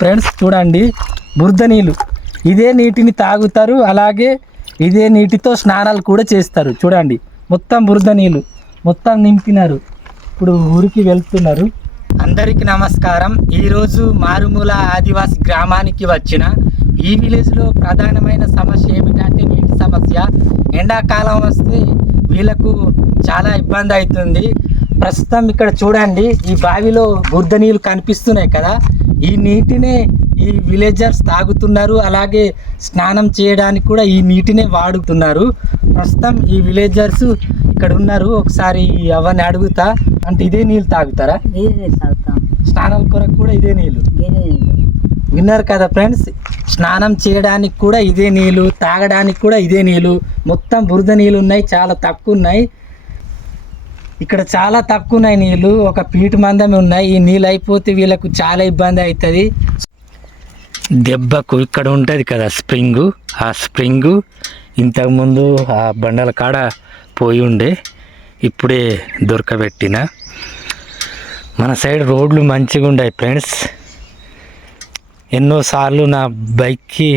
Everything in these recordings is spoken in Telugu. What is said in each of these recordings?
ఫ్రెండ్స్ చూడండి బురద నీళ్ళు. ఇదే నీటిని తాగుతారు అలాగే ఇదే నీటితో స్నానాలు కూడా చేస్తారు. చూడండి మొత్తం బురద నీళ్ళు. మొత్తం నింపినారు. ఇప్పుడు ఊరికి వెళ్తున్నారు. అందరికీ నమస్కారం. ఈరోజు మారుమూల ఆదివాసి గ్రామానికి వచ్చిన ఈ విలేజ్లో ప్రధానమైన సమస్య ఏమిటంటే నీటి సమస్య. ఎండాకాలం వస్తే వీళ్ళకు చాలా ఇబ్బంది అవుతుంది. ప్రస్తుతం ఇక్కడ చూడండి ఈ బావిలో బురద నీళ్ళు కనిపిస్తున్నాయి కదా. ఈ నీటినే ఈ విలేజర్స్ తాగుతున్నారు అలాగే స్నానం చేయడానికి కూడా ఈ నీటినే వాడుతున్నారు. ప్రస్తుతం ఈ విలేజర్స్ ఇక్కడ ఉన్నారు ఒకసారి అవన్నీ అడుగుతా. అంటే ఇదే నీళ్ళు తాగుతారా? స్నానాల కొరకు కూడా ఇదే నీళ్ళు. విన్నారు కదా ఫ్రెండ్స్ స్నానం చేయడానికి కూడా ఇదే నీళ్ళు తాగడానికి కూడా ఇదే నీళ్ళు. మొత్తం బురద నీళ్ళు ఉన్నాయి చాలా తక్కువ ఉన్నాయి. ఇక్కడ చాలా తక్కువ ఉన్నాయి నీళ్ళు ఒక పీటు మందమే ఉన్నాయి. ఈ నీళ్ళు అయిపోతే వీళ్ళకు చాలా ఇబ్బంది అవుతుంది. దెబ్బకు ఇక్కడ ఉంటుంది కదా స్ప్రింగు. ఆ స్ప్రింగు ఇంతకుముందు ఆ బండల కాడ పోయి ఉండే. ఇప్పుడే దొరకబెట్టిన. మన సైడ్ రోడ్లు మంచిగా ఉన్నాయి ఫ్రెండ్స్. ఎన్నోసార్లు నా బైక్కి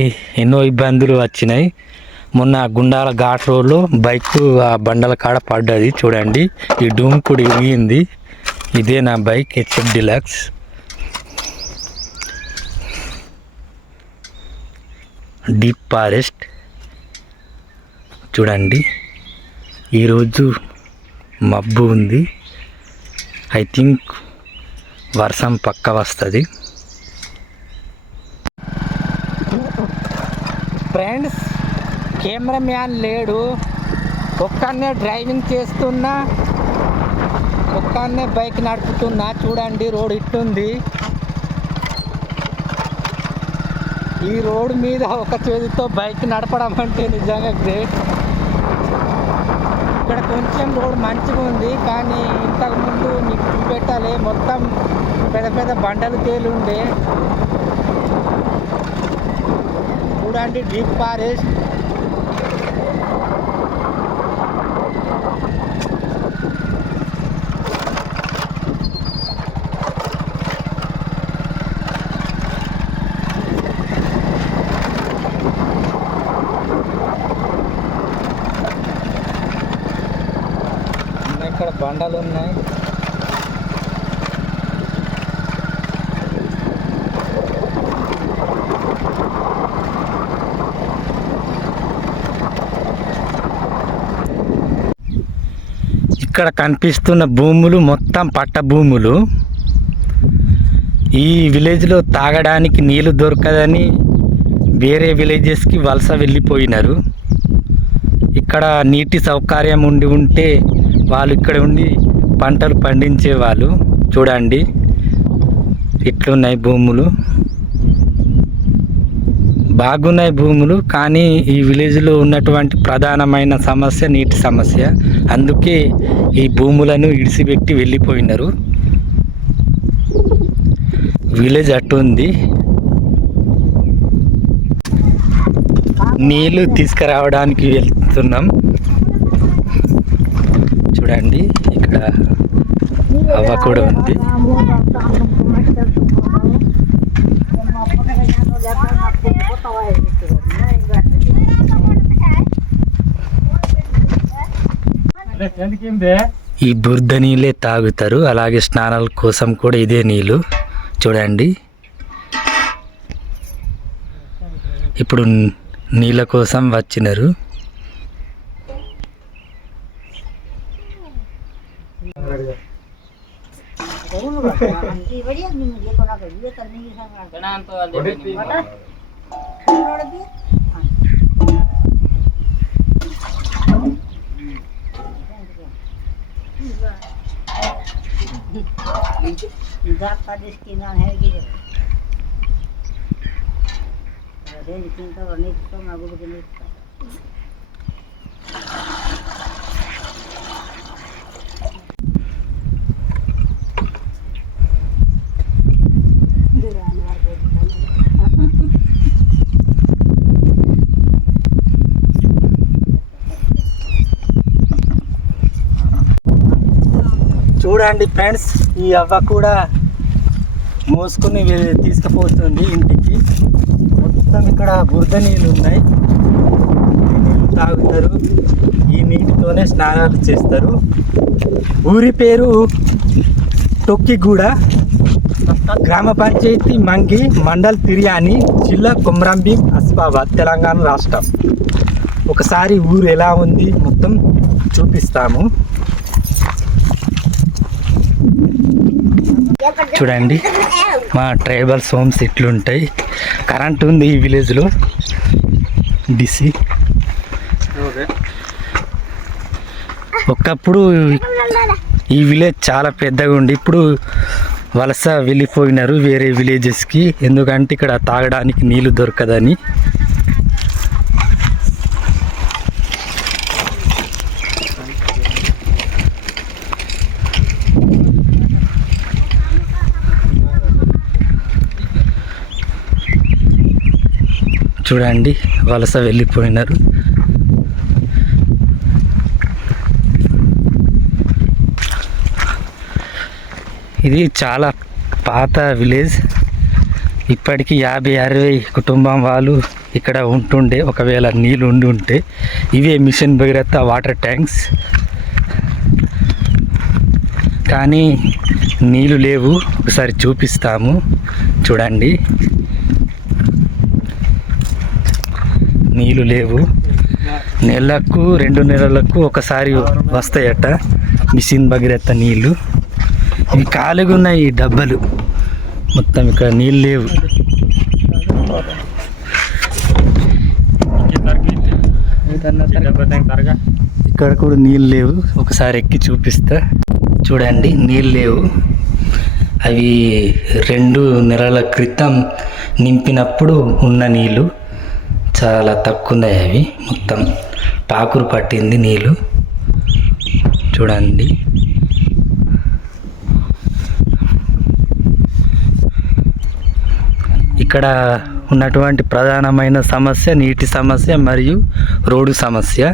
ఎన్నో ఇబ్బందులు వచ్చినాయి. మొన్న గుండాల ఘాట్ రోడ్లో బైక్ ఆ బండల కాడ పడ్డది. చూడండి ఈ డూమ్ కూడా ఇరిగింది. ఇదే నా bike HF Deluxe deep forest చూడండి ఈరోజు మబ్బు ఉంది. ఐ థింక్ వర్షం పక్క వస్తుంది. ఫ్రెండ్స్ కెమెరామ్యాన్ లేడు. ఒక్కనే డ్రైవింగ్ చేస్తున్నా. ఒక్కనే బైక్ నడుపుతున్నా. చూడండి రోడ్ ఇట్టుంది. ఈ రోడ్ మీద ఒక చేతితో బైక్ నడపడం అంటే నిజంగా గ్రేట్. ఇక్కడ కొంచెం రోడ్ మంచిగా ఉంది కానీ ఇంతకుముందు మీకు చూపెట్టాలి. మొత్తం పెద్ద పెద్ద బండలు తేలుండే. చూడండి డీప్ ఫారెస్ట్ ఇక్కడ బండలు ఉన్నాయి. ఇక్కడ కనిపిస్తున్న భూములు మొత్తం పట్ట భూములు. ఈ విలేజ్లో తాగడానికి నీళ్ళు దొరకదని వేరే విలేజెస్కి వలస వెళ్ళిపోయినారు. ఇక్కడ నీటి సౌకర్యం ఉండి ఉంటే వాళ్ళు ఇక్కడ ఉండి పంటలు పండించే వాళ్ళు. చూడండి. ఇట్లున్నాయి భూములు. బాగున్నాయి భూములు కానీ ఈ విలేజ్లో ఉన్నటువంటి ప్రధానమైన సమస్య నీటి సమస్య. అందుకే ఈ భూములను ఇడిసిపెట్టి వెళ్ళిపోయినారు. విలేజ్ అట్టుంది నీళ్ళు తీసుకురావడానికి వెళ్తున్నాం. చూడండి. ఇక్కడ అవ్వ కూడా ఉంది. ఈ బురద నీళ్ళే తాగుతారు. అలాగే స్నానాల కోసం కూడా ఇదే నీళ్ళు. చూడండి. ఇప్పుడు నీళ్ళ కోసం వచ్చినారు. કર્યું મને વળી જ નહીં જે કોના કર્યું એ તમને જે સંગણ ઘણા તો આ દેવી બટા રોડ દે जात का जिसकी नाम है कि रेल किंतु अनेक तो मगुब के नहीं చూడండి ఫ్రెండ్స్ ఈ అవ్వ కూడా మోసుకుని తీసుకుపోతుంది ఇంటికి. మొత్తం ఇక్కడ బురద నీళ్ళు ఉన్నాయి. నీళ్ళు తాగుతారు. ఈ నీటితోనే స్నానాలు చేస్తారు. ఊరి పేరు టొక్కిగూడ. గ్రామ పంచాయతీ మంగి మండల్ తిరియాని జిల్లా కొమరంభీం అస్ఫాబాద్ తెలంగాణ రాష్ట్రం. ఒకసారి ఊరు ఎలా ఉంది మొత్తం చూపిస్తాము. చూడండి. మా ట్రైబల్స్ హోమ్స్ ఇట్లుంటాయి. కరెంట్ ఉంది ఈ విలేజ్లో. డిసి ఒకప్పుడు ఈ విలేజ్ చాలా పెద్దగా ఉండి. ఇప్పుడు వలస వెళ్ళిపోయినారు వేరే విలేజెస్కి. ఎందుకంటే ఇక్కడ తాగడానికి నీళ్ళు దొరకదని. చూడండి వలస వెళ్ళిపోయినారు. ఇది చాలా పాత విలేజ్. ఇప్పటికి యాభై అరవై కుటుంబం వాళ్ళు ఇక్కడ ఉంటుండే ఒకవేళ నీళ్ళు ఉండి ఉంటే. ఇవే మిషన్ భగీరథ వాటర్ ట్యాంక్స్. కానీ నీళ్ళు లేవు. ఒకసారి చూపిస్తాము. చూడండి. నీళ్ళు లేవు. నెలకు రెండు నెలలకు ఒకసారి వస్తాయట. మిషన్ భగీరథ నీళ్ళు ఇవి ఖాళీగా ఉన్నాయి ఈ డబ్బలు. మొత్తం ఇక్కడ నీళ్ళు లేవు. ఇక్కడ కూడా నీళ్ళు లేవు. ఒకసారి ఎక్కి చూపిస్తా. చూడండి నీళ్ళు లేవు. అవి రెండు నెలల క్రితం నింపినప్పుడు ఉన్న నీళ్ళు చాలా తక్కువ ఉన్నాయి అవి మొత్తం. పాకురు పట్టింది నీళ్ళు. చూడండి. ఇక్కడ ఉన్నటువంటి ప్రధానమైన సమస్య నీటి సమస్య మరియు రోడ్డు సమస్య.